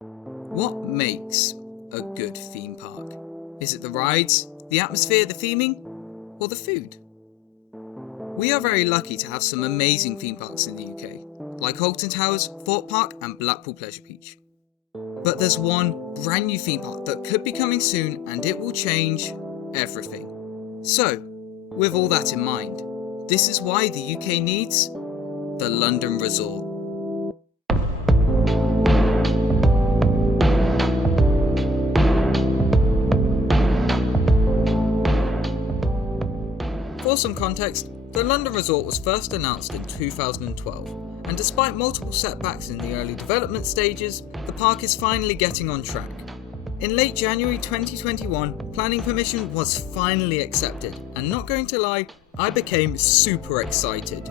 What makes a good theme park? Is it the rides, the atmosphere, the theming, or the food? We are very lucky to have some amazing theme parks in the UK, like Alton Towers, Thorpe Park and Blackpool Pleasure Beach. But there's one brand new theme park that could be coming soon and it will change everything. So, with all that in mind, this is why the UK needs the London Resort. For some context, the London Resort was first announced in 2012, and despite multiple setbacks in the early development stages, the park is finally getting on track. In late January 2021, planning permission was finally accepted, and not going to lie, I became super excited.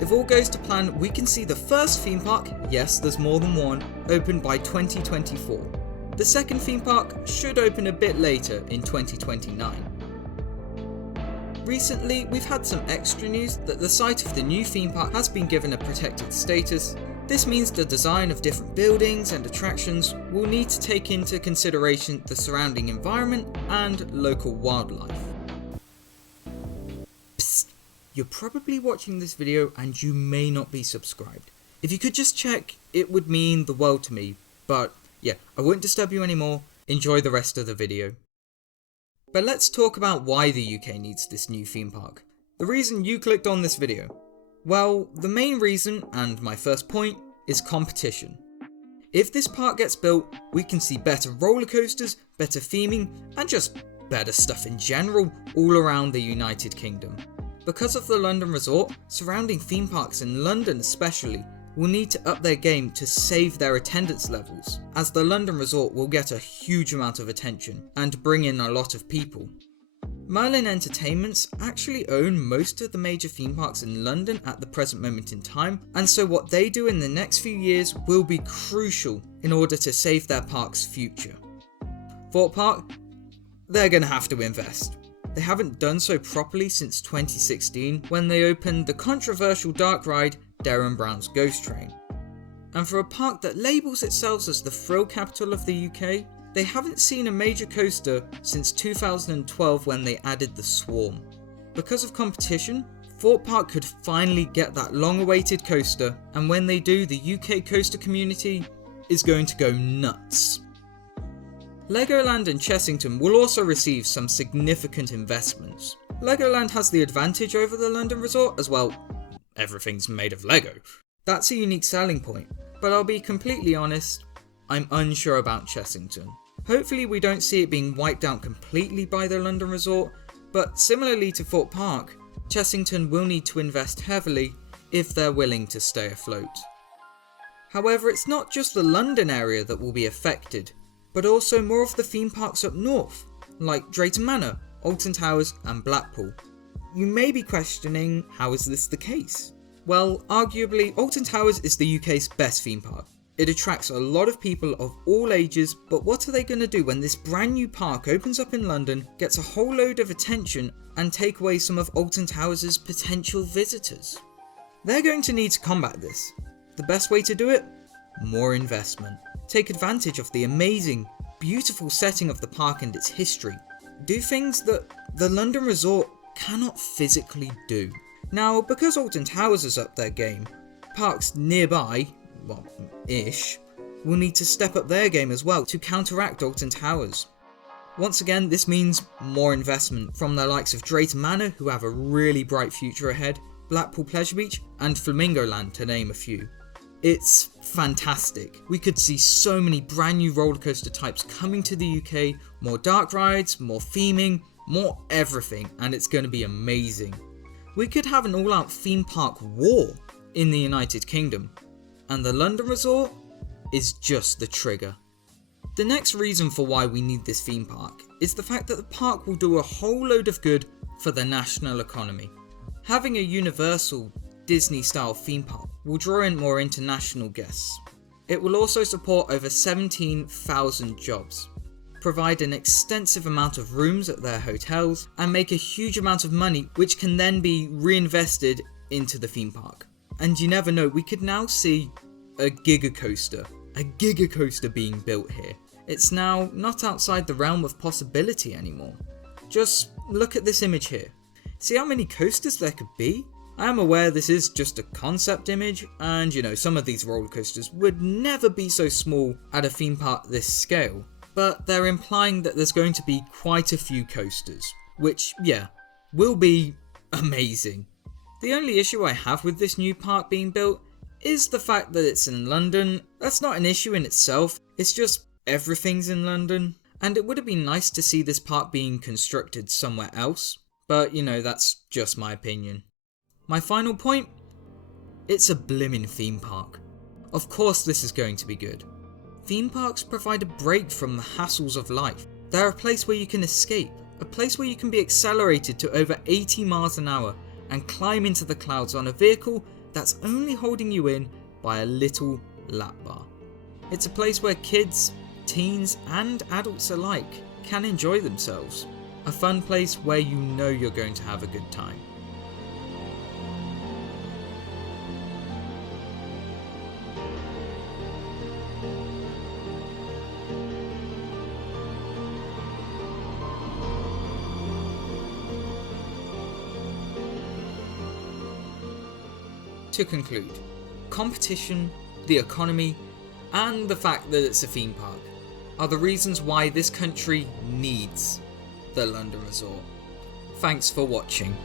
If all goes to plan, we can see the first theme park, yes there's more than one, open by 2024. The second theme park should open a bit later in 2029. Recently, we've had some extra news that the site of the new theme park has been given a protected status. This means the design of different buildings and attractions will need to take into consideration the surrounding environment and local wildlife. Psst, you're probably watching this video and you may not be subscribed. If you could just check, it would mean the world to me. But yeah, I won't disturb you anymore. Enjoy the rest of the video. But let's talk about why the UK needs this new theme park. The reason you clicked on this video. Well, the main reason, and my first point, is competition. If this park gets built, we can see better roller coasters, better theming, and just better stuff in general all around the United Kingdom. Because of the London Resort, surrounding theme parks in London especially will need to up their game to save their attendance levels, as the London Resort will get a huge amount of attention and bring in a lot of people. Merlin Entertainments actually own most of the major theme parks in London at the present moment in time, and so what they do in the next few years will be crucial in order to save their park's future. Thorpe Park, they're going to have to invest. They haven't done so properly since 2016 when they opened the controversial dark ride Derren Brown's Ghost Train. And for a park that labels itself as the thrill capital of the UK, they haven't seen a major coaster since 2012 when they added the Swarm. Because of competition, Thorpe Park could finally get that long-awaited coaster, and when they do, the UK coaster community is going to go nuts. Legoland and Chessington will also receive some significant investments. Legoland has the advantage over the London Resort as well. Everything's made of Lego. That's a unique selling point, but I'll be completely honest, I'm unsure about Chessington. Hopefully we don't see it being wiped out completely by the London Resort, but similarly to Thorpe Park, Chessington will need to invest heavily if they're willing to stay afloat. However, it's not just the London area that will be affected, but also more of the theme parks up north, like Drayton Manor, Alton Towers and Blackpool. You may be questioning, how is this the case? Well, arguably, Alton Towers is the UK's best theme park. It attracts a lot of people of all ages, but what are they going to do when this brand new park opens up in London, gets a whole load of attention, and take away some of Alton Towers' potential visitors? They're going to need to combat this. The best way to do it? More investment. Take advantage of the amazing, beautiful setting of the park and its history. Do things that the London Resort cannot physically do. Now, because Alton Towers has upped their game, parks nearby, well, ish, will need to step up their game as well to counteract Alton Towers. Once again, this means more investment from the likes of Drayton Manor, who have a really bright future ahead, Blackpool Pleasure Beach, and Flamingo Land, to name a few. It's fantastic. We could see so many brand new roller coaster types coming to the UK, more dark rides, more theming, more everything, and it's going to be amazing. We could have an all-out theme park war in the United Kingdom, and the London Resort is just the trigger. The next reason for why we need this theme park is the fact that the park will do a whole load of good for the national economy. Having a universal Disney-style theme park will draw in more international guests. It will also support over 17,000 jobs, provide an extensive amount of rooms at their hotels, and make a huge amount of money which can then be reinvested into the theme park. And you never know, we could now see a giga coaster a giga coaster being built here. It's now not outside the realm of possibility anymore. Just look at this image here. See how many coasters there could be? I am aware this is just a concept image, and some of these roller coasters would never be so small at a theme park this scale, but they're implying that there's going to be quite a few coasters, which, will be amazing. The only issue I have with this new park being built is the fact that it's in London. That's not an issue in itself, it's just everything's in London, and it would have been nice to see this park being constructed somewhere else, but that's just my opinion. My final point, it's a blimmin' theme park. Of course this is going to be good. Theme parks provide a break from the hassles of life. They're a place where you can escape, a place where you can be accelerated to over 80 miles an hour and climb into the clouds on a vehicle that's only holding you in by a little lap bar. It's a place where kids, teens and adults alike can enjoy themselves. A fun place where you're going to have a good time. To conclude, competition, the economy, and the fact that it's a theme park are the reasons why this country needs the London Resort. Thanks for watching.